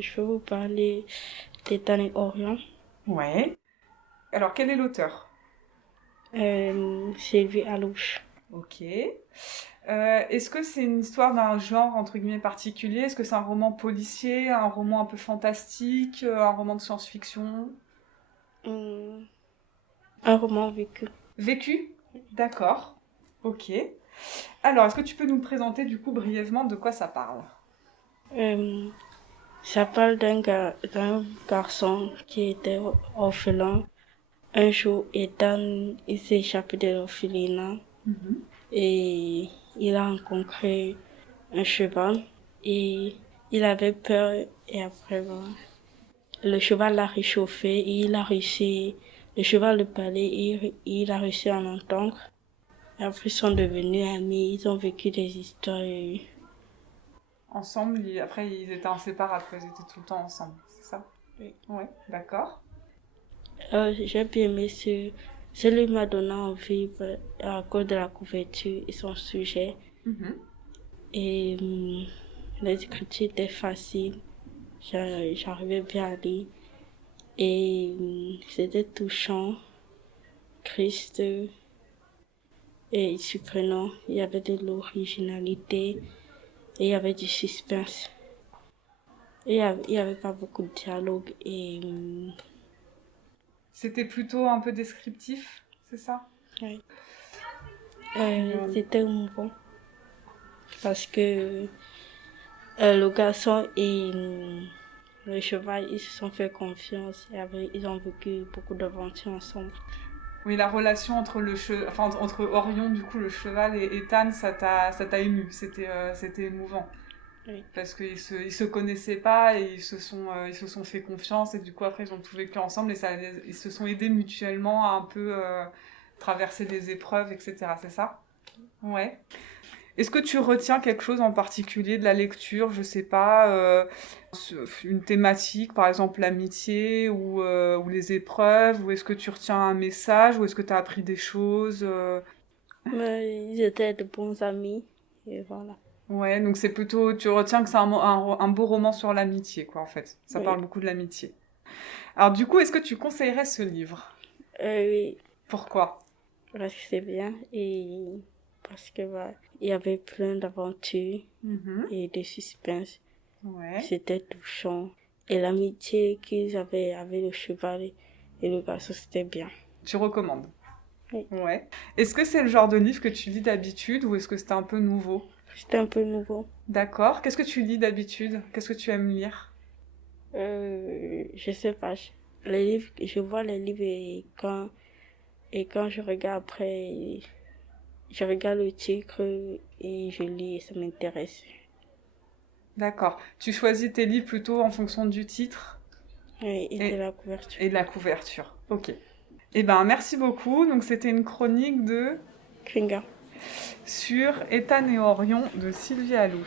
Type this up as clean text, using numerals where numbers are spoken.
Je vais vous parler d'Ethan et Orion. Ouais. Alors, quel est l'auteur? Sylvie Alouche. Ok. Est-ce que c'est une histoire d'un genre, entre guillemets, particulier? Est-ce que c'est un roman policier, un roman un peu fantastique, un roman de science-fiction? Hum, un roman vécu. Vécu? D'accord. Ok. Alors, est-ce que tu peux nous présenter, du coup, brièvement de quoi ça parle? Euh, Ça parle d'un garçon qui était orphelin. Un jour, Ethan, il s'est échappé de l'orphelinat Mhm. et il a rencontré un cheval et il avait peur et après, voilà, le cheval l'a réchauffé et il a réussi, le cheval le parlait et il a réussi à l'entendre. Et après, ils sont devenus amis, ils ont vécu des histoires. Ensemble, après, ils étaient inséparables, quoi, ils étaient tout le temps ensemble, c'est ça? Oui. Ouais, d'accord. J'ai bien aimé celui m'a donné envie à cause de la couverture et son sujet. Mhm. Et les écritures étaient faciles, j'arrivais bien à lire. Et c'était touchant, triste et surprenant. Il y avait de l'originalité et il y avait du suspense. Et il y avait pas beaucoup de dialogue et C'était plutôt un peu descriptif, c'est ça? ouais. Euh, C'était émouvant parce que le garçon et le cheval, ils se sont fait confiance et ils ont vécu beaucoup d'aventures ensemble. Oui, la relation entre enfin, entre Orion, du coup, le cheval, et Ethan, ça t'a ému. C'était émouvant. Oui. Parce ils se connaissaient pas et ils se sont fait confiance et du coup, après, ils ont tout vécu ensemble et ils se sont aidés mutuellement à un peu traverser des épreuves, etc. C'est ça? Ouais. Est-ce que tu retiens quelque chose en particulier de la lecture? Je sais pas, une thématique, par exemple l'amitié ou les épreuves, ou est-ce que tu retiens un message, ou est-ce que tu as appris des choses? Mais ils étaient de bons amis et voilà. Ouais, donc c'est plutôt, tu retiens que c'est un beau roman sur l'amitié, quoi, en fait. Ça Oui. parle beaucoup de l'amitié. Alors du coup, est-ce que tu conseillerais ce livre? Oui, Pourquoi? parce que c'est bien et parce que voilà, il y avait plein d'aventures Mhm. et de suspense. Ouais. C'était touchant. Et l'amitié qu'ils avaient avec le cheval et le garçon, c'était bien. Tu recommandes? Oui. Ouais. Est-ce que c'est le genre de livre que tu lis d'habitude ou est-ce que c'était un peu nouveau? C'était un peu nouveau. D'accord. Qu'est-ce que tu lis d'habitude? Qu'est-ce que tu aimes lire? Je sais pas. Les livres, je vois les livres et quand je regarde après, je regarde le titre et je lis et ça m'intéresse. D'accord. Tu choisis tes livres plutôt en fonction du titre Oui, et de et, la couverture. et de la couverture. Ok. Eh ben, merci beaucoup. Donc, c'était une chronique Finger. sur Ethan et Orion de Sylvie Alou.